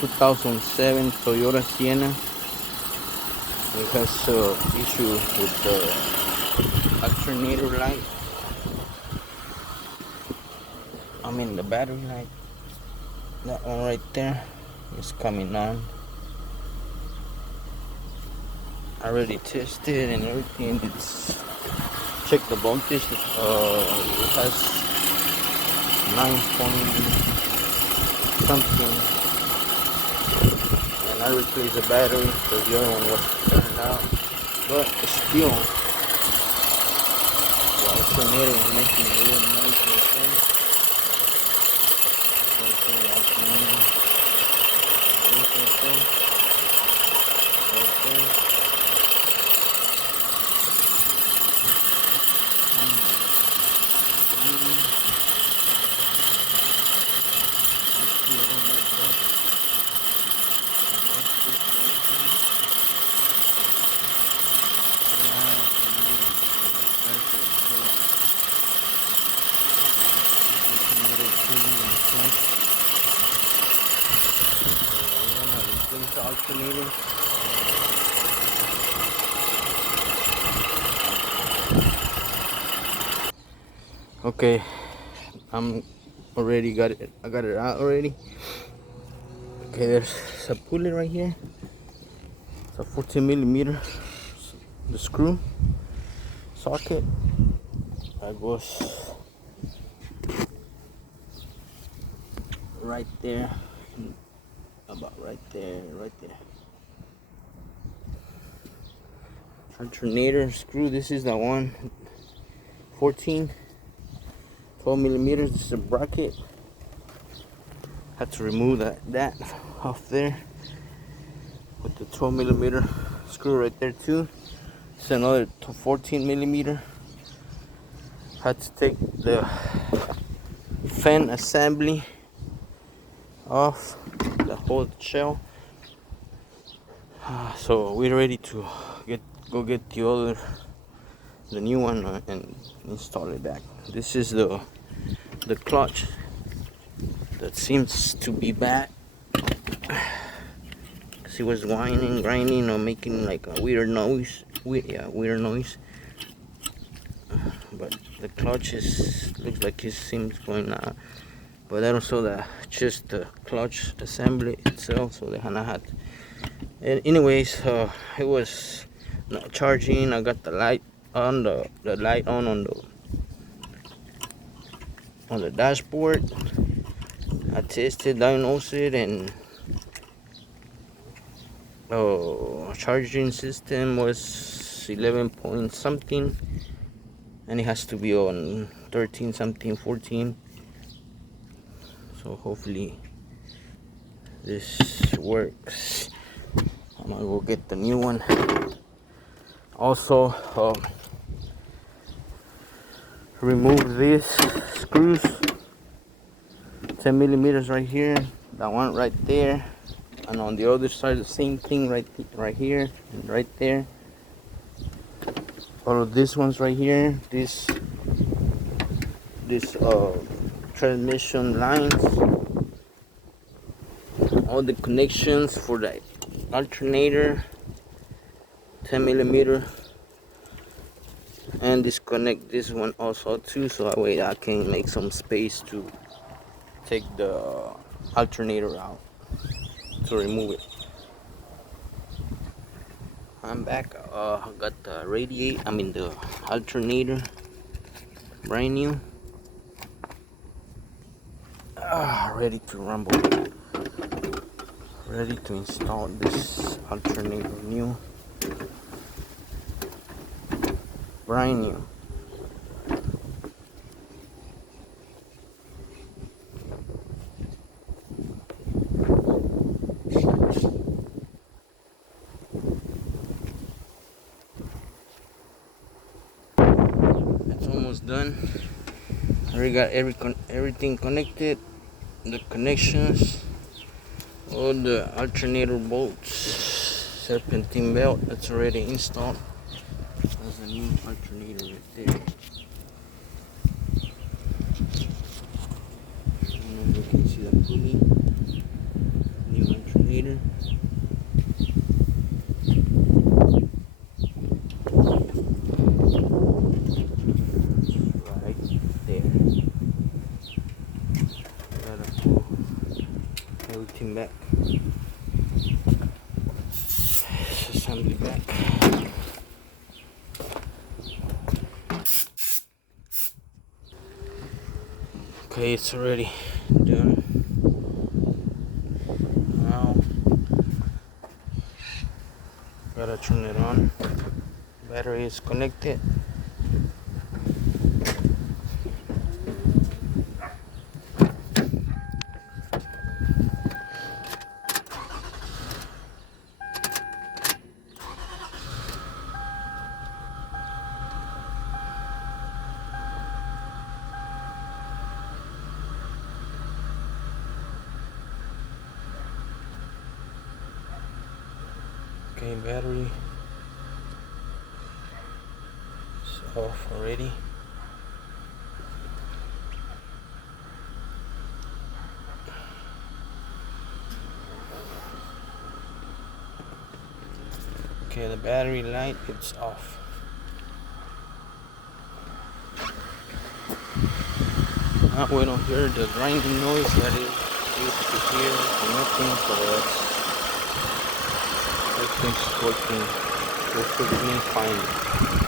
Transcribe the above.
2007 Toyota Sienna. It has issue with the alternator light. I mean the battery light. That one right there is coming on. I already tested and everything. It's check the voltage. It has 9 point something, and I replaced the battery because the other one was turned out. But still, the alternator is making a little noise right there. Right there, the alternator. Right there. Right there. Alternator. Okay, I'm already got it. I got it out already. Okay, there's a pulley right here. It's a 14 millimeter. The screw socket that goes right there. About right there. Alternator screw. This is the one. 12 millimeters. This is a bracket. Had to remove that off there with the 12 millimeter screw right there too. It's another 14 millimeter. Had to take the fan assembly off the whole shell. So we're ready to go get the new one and install it back. This is the clutch that seems to be bad. He was whining, grinding, or making like a weird noise. Weird noise. But the clutch looks like it seems going out. But I don't saw just the clutch assembly itself, so they had. And anyways, it was not charging. I got the light on the light on the dashboard. I tested, diagnosed it, and charging system was 11 point something, and it has to be on 13 something, 14. So hopefully this works. I'm gonna go get the new one. Also, remove these screws, 10 millimeters right here, that one right there, and on the other side the same thing right here and right there. All of these ones right here, this transmission lines, all the connections for the alternator, 10 millimeter, and disconnect this one also too, so that way I can make some space to take the alternator out to remove it. I'm back. I got the the alternator brand new, ready to rumble, ready to install this alternator new, brand new. It's almost done. I already got everything connected, the connections, all the alternator bolts, serpentine belt that's already installed. There's a new alternator right there. I don't know if you can see that pulley. New alternator. heater. Right there. Gotta pull everything back. Assembly back. Okay, it's already done. Now gotta turn it on. Battery is connected. Okay, battery is off already. Okay, the battery light is off. Now we don't hear the grinding noise that it used to hear. Nothing, so everything's working perfectly fine.